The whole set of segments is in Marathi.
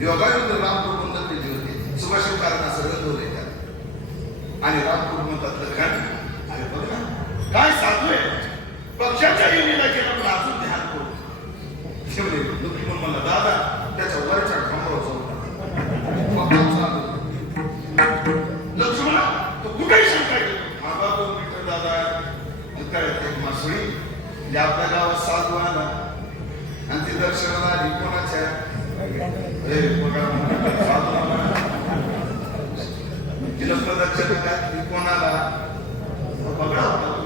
योगायुक्त रामपूर म्हणतात दिली होती सुभाष कारण सगळं दोन येतात. आणि रामपूर म्हणतात लखन अरे बघ ना काय साधू आहे. पक्षाच्या युनीला केलं पण अजून ध्यान करू शिवले दुःखी म्हणून म्हणला दादा त्याच्या वरच्या खांबावर जाऊन लक्ष्मणा तो कुठेही शंका येतो मागा दोन दादा. अंतरात मासुळी आपल्या गावात साधू आला. आणि ती दर्शनाला आली कोणाच्या? तिला प्रदक्षिण घातली कोणाला बघा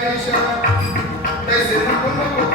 येतो कशी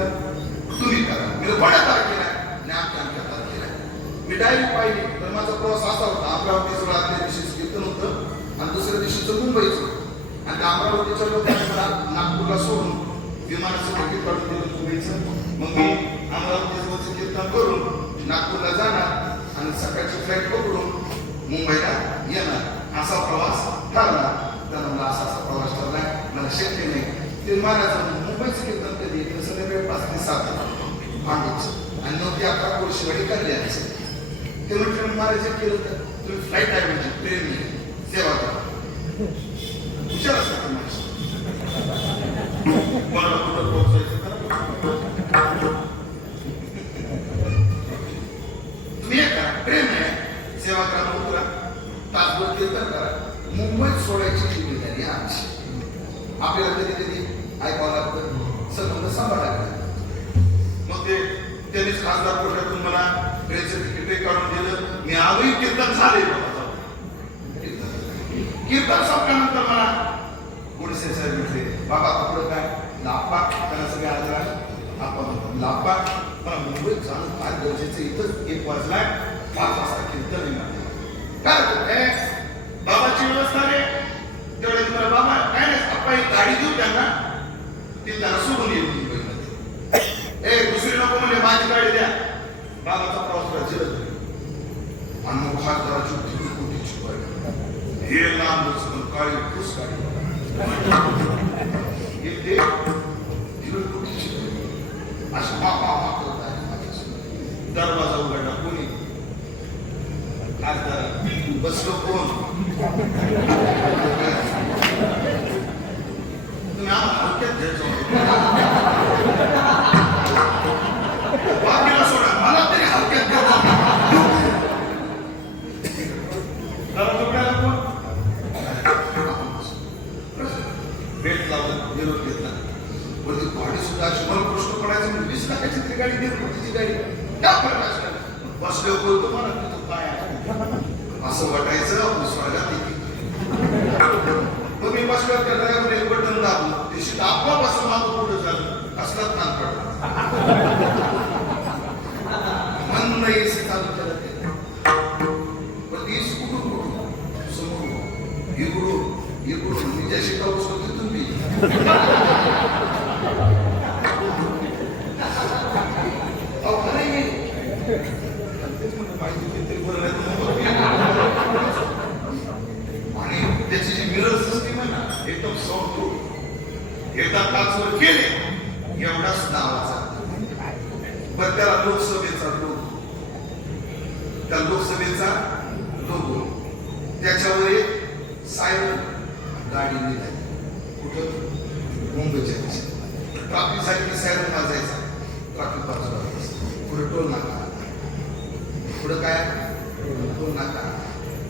स्वतःचं कीर्तन तुम्ही करा. मी तारखेला आणि आमच्या आमच्या तारखेला. मी डायरेक्ट पाहिली. तर माझा प्रवास असा होता. अमरावतीचं आदल्या दिवशीच कीर्तन होतं आणि दुसऱ्या दिवशीचं मुंबईचं आणि त्या अमरावतीच्या लोकांना नागपूरला सोडून विमानाचं तिकीट काढून दिलं मुंबईचं. मग मी अमरावतीचं कीर्तन करून नागपूरला जाणार आणि सकाळची फ्लाईट पकडून मुंबईला येणार. असा प्रवास ठरला तर मला असा असा प्रवास ठरला मला शक्य नाही. ते महाराजांना मुंबईचं कीर्तन कधी? येतं संध्याकाळी पाच ते सात मांडूचं आणि नऊ ते अकरा कोळशीवाडी कल्याणचं हे केलं तर तुम्ही फ्लाईट आहे म्हणजे ट्रेन सेवा करा. हुशार असतात माणसं. कुठं पोहोचायचं. तुम्ही करा ट्रेन आहे. सेवा करा उतरा तासभर करा. मुंबईत सोडायची जिम्मेदारी आहे आमची. आपल्याला कधी कधी ऐकावं लागतं संबंध सांभाळा मग ते त्यांनीच खासदार कोर्टातून मला ट्रेनचं तिकीट काढून दिलं. मी आजही कीर्तन झाले. कीर्तन संपल्यानंतर मला गुडसे साहेब म्हटले बाबा आता पुढं काय? लापा त्याला सगळे आजार आपण लापा मला मुंबईत जाणं फार गरजेचं इथंच एक वाजला पाच वाजता कीर्तन येणार. काय बाबाची व्यवस्था रे तेवढे तुम्हाला बाबा काय नाही आपण एक गाडी देऊ त्यांना ती त्यांना सोडून येईल मुंबईमध्ये ए दुसरी नको म्हणजे माझी गाडी द्या. बाबाचा प्रवास करायची आणि मग खासदाराची तिकीट कोटीची गाडी हे लांब काळी ठोस गाडी ते करत आहे माझ्यासमोर. दरवाजा उघडला कोणी? खासदार बसलो कोण? तेव्हापासून माझं असं पुढे झालं असलाच कान पडला मंद एसी चालू केलं ते पण ती कुठून कुठून समोर इकडून इकडून मी ज्या शिका बसलो तुम्ही मी अहो, अरे मी तेच म्हणलं, माहिती काहीतरी बरं नाही तर मग आणि त्याची जी मिरर सिस्टीम आहे ना एकदम सॉफ्ट एकदा काचवर केले एवढाच नावाचा. पण त्याला लोकसभेचा लोक. त्या लोकसभेचा लोगो त्याच्यावर एक सायरन गाडी निघाली. कुठं? मुंबईच्या दिशेने ट्राफिकसाठी सायरन वाजायचा. ट्राफिक बाजूला वाजायचा. पुढे टोल नाका. पुढं काय? टोल नाका.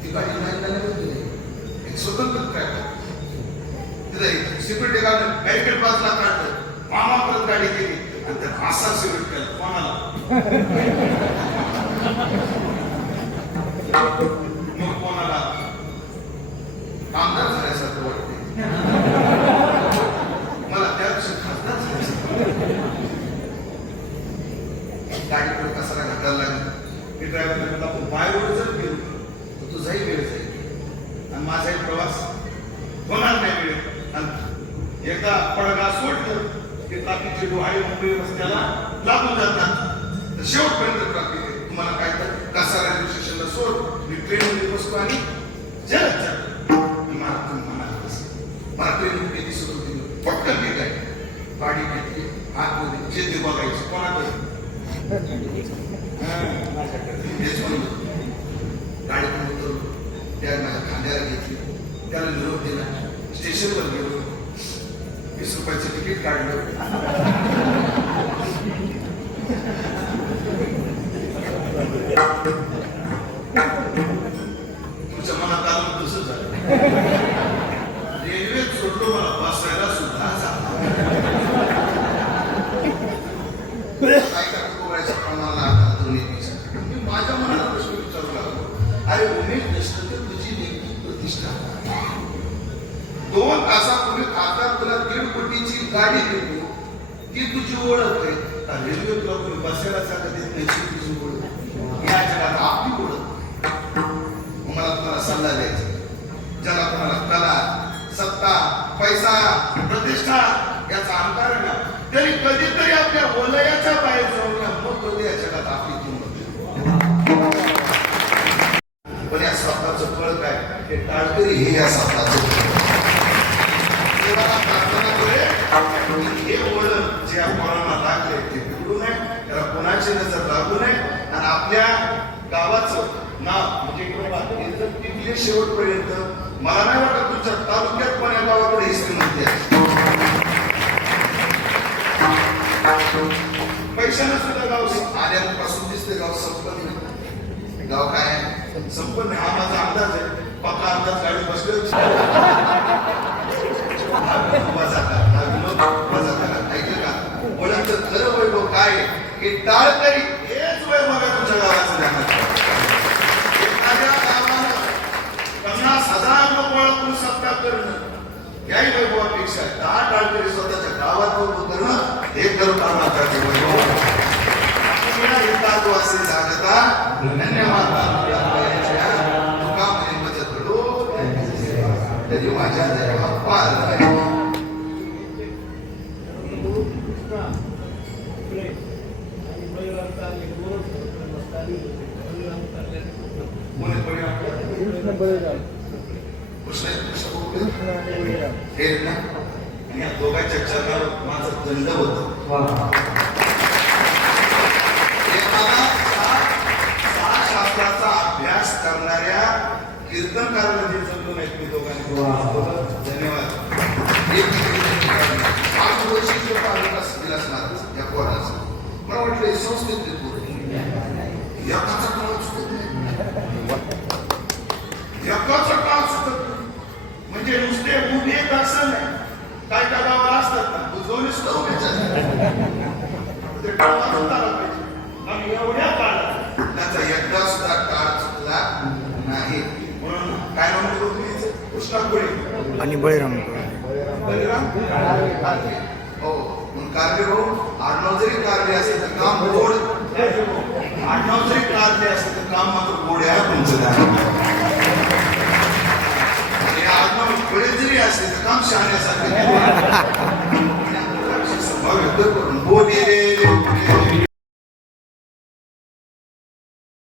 ती गाडी नाही एक स्वतंत्र काय सिक्युरिटी गार्ड बॅरिकेड बाजूला काढलं मामा परत गाडी गेली आणि त्या असा सिक्युरिटी कोणाला मग कोणाला आमदार झाल्यासारखं वाटते मला त्या दिवशी खासदार झाल्यासारखं गाडी पुढे कसारा घाटायला लागला मी ड्रायव्हरला म्हणलं आपण बायवर जर गेलो तर तुझाही वेळ जाईल आणि माझाही प्रवास होणार नाही वेळ आणि एकदा पडगा सोडलं की ट्राफिकचे डोहाळे मुंबई रस्त्याला लागून जातात तर शेवटपर्यंत ट्राफिक आहे तुम्हाला काय तर कसारा रेल्वे स्टेशनला सोड मी ट्रेनमध्ये बसतो आणि जलद जातो मी मला तुम्ही म्हणाल तसं दिसत होती पटकन ठीक आहे. गाडी घेतली आतमध्ये जे ते बघायचं कोणाकडे? तेच म्हणलं. गाडीतून उतरलो त्या खांद्याला घेतली. त्याला निरोप दिला. स्टेशनवर गेलो. वीस रुपयाचं तिकीट काढलं तुमच्या मनात आलं तसं झालं रेल्वेत सोडलो मला बसायला सुद्धा झाला काय करतो बोलायचं प्रमाणाला आता दोन्ही पैसे. मी माझ्या मनाला प्रश्न विचारू लागलो अरे उमेश नसतं तर तुझी नेमकी प्रतिष्ठा काय? दोन तासापूर्वी खासदार तुला दीड कोटीची गाडी देतो ती तुझी ओळख आहे का रेल्वे तुला कोणी बसायला जागा देत नाही तुझी ओळख या जगात आपली ओळख. मला तुम्हाला सल्ला द्यायचा ज्याला तुम्हाला कला सत्ता पैसा प्रतिष्ठा याचा अंकार ना तरी कधीतरी आपल्या वलयाच्या बाहेर जाऊन या मग कधी या जगात आपली किंमत पण या स्वतःच ते टाळकरी हे या स्वतःचं देवाला प्रार्थना करे हे वळण जे आपल्याला लागले ते बिघडू नये त्याला कोणाची नजर लागू नये आणि आपल्या गावाचं नाव म्हणजे इकडे शेवटपर्यंत मला नाही वाटत तुमच्या तालुक्यात पण या गावाकडे ही श्रीमंती आहे पैशाने सुद्धा गाव आल्यापासून दिसते गाव संपन्न गाव काय आहे? संपत नाही हा माझा अंदाज आहे पक्का अंदाज गाडी बसले का वैभव काय आहे? टाळकरी हेच वैभव तुमच्या गावाचं ध्यानात एखाद्या पन्नास हजार लोक ओळखून सत्ता करणं याही वैभवापेक्षा दहा टाळकरी स्वतःच्या गावात वैभव करणं हे करू कामाचं वैभव धन्यवाद कृष्ण कृष्ण हे ना आणि या दोघांच्या चरणावर माझा दंड होतं शास्त्राचा अभ्यास करणाऱ्या कीर्तनकाराला जे जमलो नाही तुम्ही दोघांनी धन्यवाद एक पाच वर्षी पालन असणार या मला वाटलं संस्कृत आणि बळीराम बलिराम कारले हो मग कारले भाऊ आडनाव जरी कारले असेल तर काम गोड आडनाव जरी कारले असेल तर काम मात्र गोड आहे तुमचं ध्यान. आणि आडनाव फळे जरी असेल तर काम शहाण्यासारखं केलं. स्वभाव व्यक्त करून बोले रे, बोले